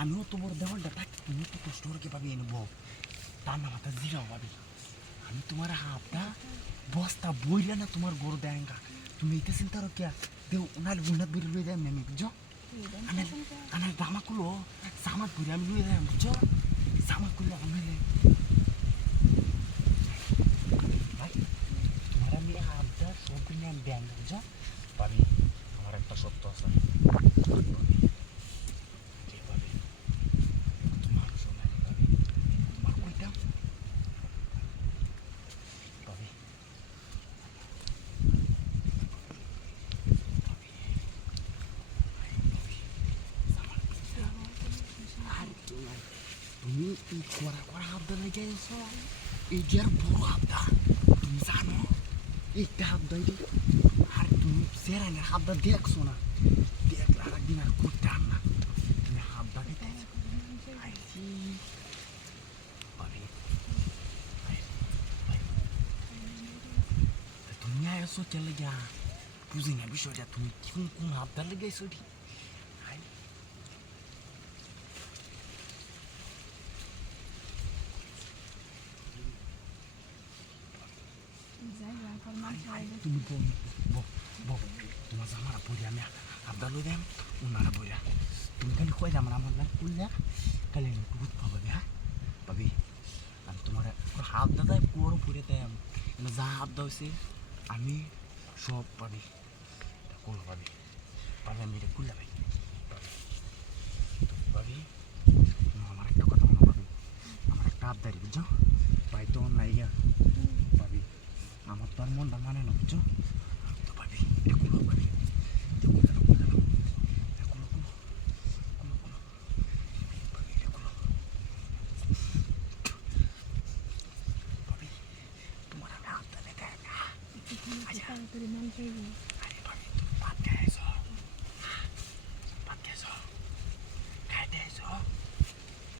আমিও তোমার দেওয়ালটা থাকতে তুমি তো কষ্ট করে পাবি এনেব তার না মাথা জিরাও পাবি আমি তোমার হাতটা বস্তা বইলে না তোমার গরু দেয়ঙ্গা তুমি এতে চিন্তা রো দেও নাহলে উন্নত বইরে লুয়ে দেয় আমি বুঝছো আমার জামা কুলো জামা বইরে আমি লুয়ে দেয় বুঝছো জামা কুলো আমি ভাই তোমার আমি হাতটা সব কিনে আমি দেয় বুঝছো পাবি আমার একটা সত্য আছে তুমি এই কড়া কড়া হাবদা লেগে গেছো এই যে আর বড় হাবদা তুমি জানো এইটা হাবদা আর তুমি সেরানের হাবদা দেখছো না দেখলে আর একদিন আর করতে আর না তুমি হাবদা দিতে তুমি আছো চলে গিয়া বুঝি না বিষয়টা তুমি কোন হাবদা লেগে গেছো ঠিক তুমি তোমার জামারা বইরে আমি আবদা লই দেম উনারা বইরা তুমি খালি কই জামার আমার লাগ করলে খালি বহুত পাবে হ্যাঁ পাবি আমি তোমার হাত দাদায় পুরো পুরে দেম যা হাত দাওছে আমি সব পাবি কোন পাবি পাবি আমি এটা খুললে ভাই পাবি আমার একটা কথা মনে পাবি আমার একটা আবদারি বুঝছো ভাই তো নাই গা পাবি আমার তো আর মনটা মানে না বুঝছো তো পাবি এটা খুলো পাবি তাড়াতাড়ি মান চাইবো